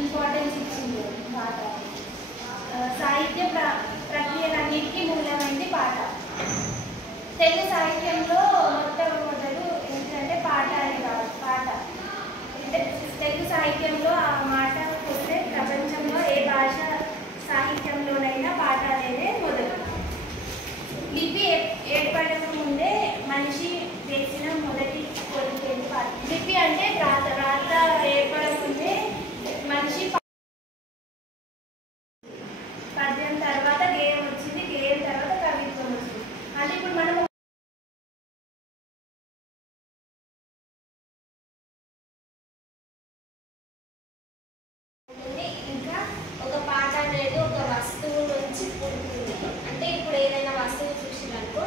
Importance ఇచ్చింది పాట. సాహిత్య ప్రక్రియలన్నిటికీ మూలమైంది పాట. తెలుగు సాహిత్యంలో మొట్టమొదలు ఏంటంటే పాట అని కాదు. పాట అంటే తెలుగు సాహిత్యంలో ఆ మాట వస్తే ప్రపంచంలో ఏ భాష సాహిత్యంలోనైనా పాట అనేది మొదలు. లిపి ఏర్పడక ముందే మనిషి వేసిన మొదటి కొలికేది పాట. లిపి అంటే రాత ఏర్పడక ముందే మనిషి పద్యం తర్వాత గేయం వచ్చింది, గేయం తర్వాత కవిత్వం వచ్చింది. అంటే ఇప్పుడు మనం ఇంకా ఒక పాట అనేది ఒక వస్తువు నుంచి పుడుతుంది. అంటే ఇప్పుడు ఏదైనా వస్తువు చూసినప్పుడు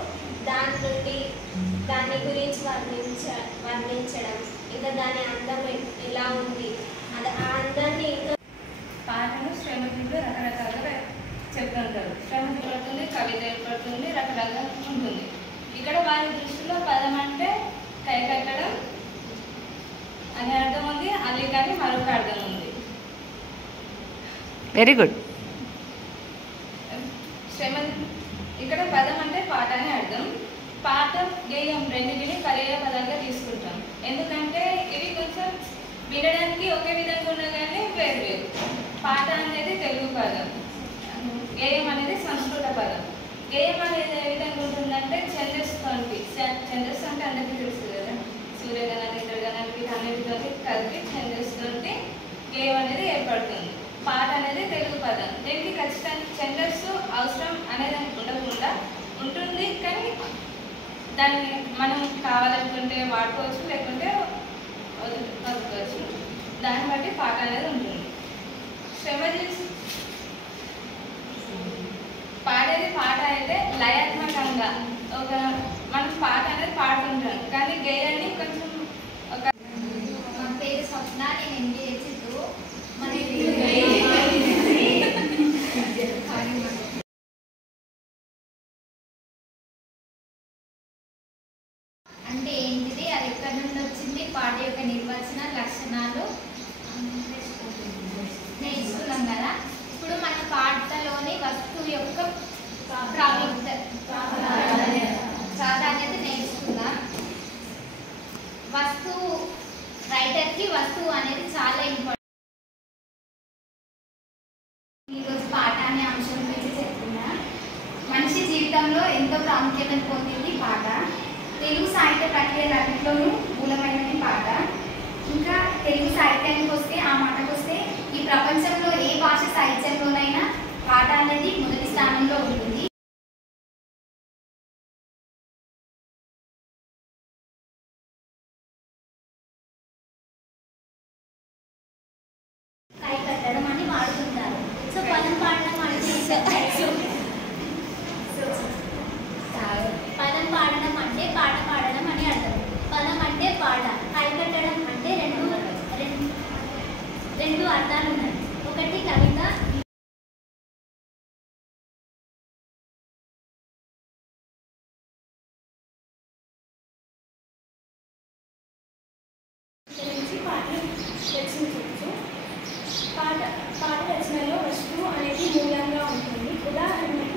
దాని నుండి దాని గురించి వర్ణించడం, ఇంకా దాని అందం ఎలా ఉంది, ఆ అందాన్ని ఇంకా పాటను శ్రమతిలో రకరకాలుగా చెప్తుంటారు. శ్రమ పడుతుంది, కవిత ఏర్పడుతుంది, రకరకాలుగా ఉంటుంది. ఇక్కడ వారి దృష్టిలో పదం అంటే కైకట్టడం అనే అర్థం ఉంది, అది కానీ మరొక అర్థం ఉంది. Very good. శ్రమ ఇక్కడ పదం అంటే పాట అని అర్థం. పాట, గేయం రెండింటిని పర్యాయ పదాలుగా తీసుకుంటాం. ఎందుకంటే ఇవి కొంచెం వినడానికి ఒకే విధంగా ఉన్నా కానీ వేరు వేరు. పాట అనేది తెలుగు పదం, గేయం అనేది సంస్కృత పదం. గేయం అనేది ఏ విధంగా ఉంటుందంటే ఛందస్సు అంటే అందరికీ తెలుసు కదా, సూర్యగణాలు, ఇంద్రగణాలు వీటన్నిటితో కలిపి ఛందస్సు గేయం అనేది ఏర్పడుతుంది. పాట అనేది తెలుగు పదం. దీనికి ఖచ్చితంగా ఛందస్సు అవసరం అనేది ఉండకుండా ఉంటుంది, కానీ దాన్ని మనం కావాలనుకుంటే వాడుకోవచ్చు, లేకుంటే వదులుకోవచ్చు. దాన్ని బట్టి పాట అనేది ఉంటుంది. శ్రమ చేసి పాడేది పాట అయితే లయాత్మకంగా ఒక మనం పాట అనేది పాడుతుంటాం, కానీ గేయాన్ని కొంచెం ఒక నా పేరు స్వప్న, నేను ఎంబీఏ చేస్తూ అంటే ఏంటిది, అది ఎక్కడి నుండి వచ్చింది, పాట యొక్క నిర్వచన లక్షణాలు నేర్చుకున్నాం కదా. ఇప్పుడు మన పాటలోని వస్తువు యొక్క ప్రాధాన్యత నేర్చుకుందాం. వస్తువు, రైటర్కి వస్తువు అనేది చాలా ఇంపార్టెంట్. ఈరోజు పాట అనే అంశం గురించి చెప్తున్నా. మనిషి జీవితంలో ఎంతో ప్రాముఖ్యత పొందింది పాట. తెలుగు సాహిత్య ప్రక్రియలన్నింటిలోనూ మూలమైనది పాట. ఇంకా తెలుగు సాహిత్యానికి వస్తే, ఆ మాటకు వస్తే, ఈ ప్రపంచంలో ఏ భాష సాహిత్యంలోనైనా పాట అనేది మొదటి స్థానంలో ఉంటుంది. కై కట్టడం అని వాడుతుంటారు. సో పదం పాడడం అంటే పదం పాడడం అంటే పాట పాడడం అని అర్థం. పదం అంటే పాట, కై కట్టడం అంటే రెండు అర్థాలు ఉన్నాయి. ఒకటి కవిత, పాట రచనలో వస్తువు అనేది మూలంగా ఉంటుంది. ఉదాహరణకు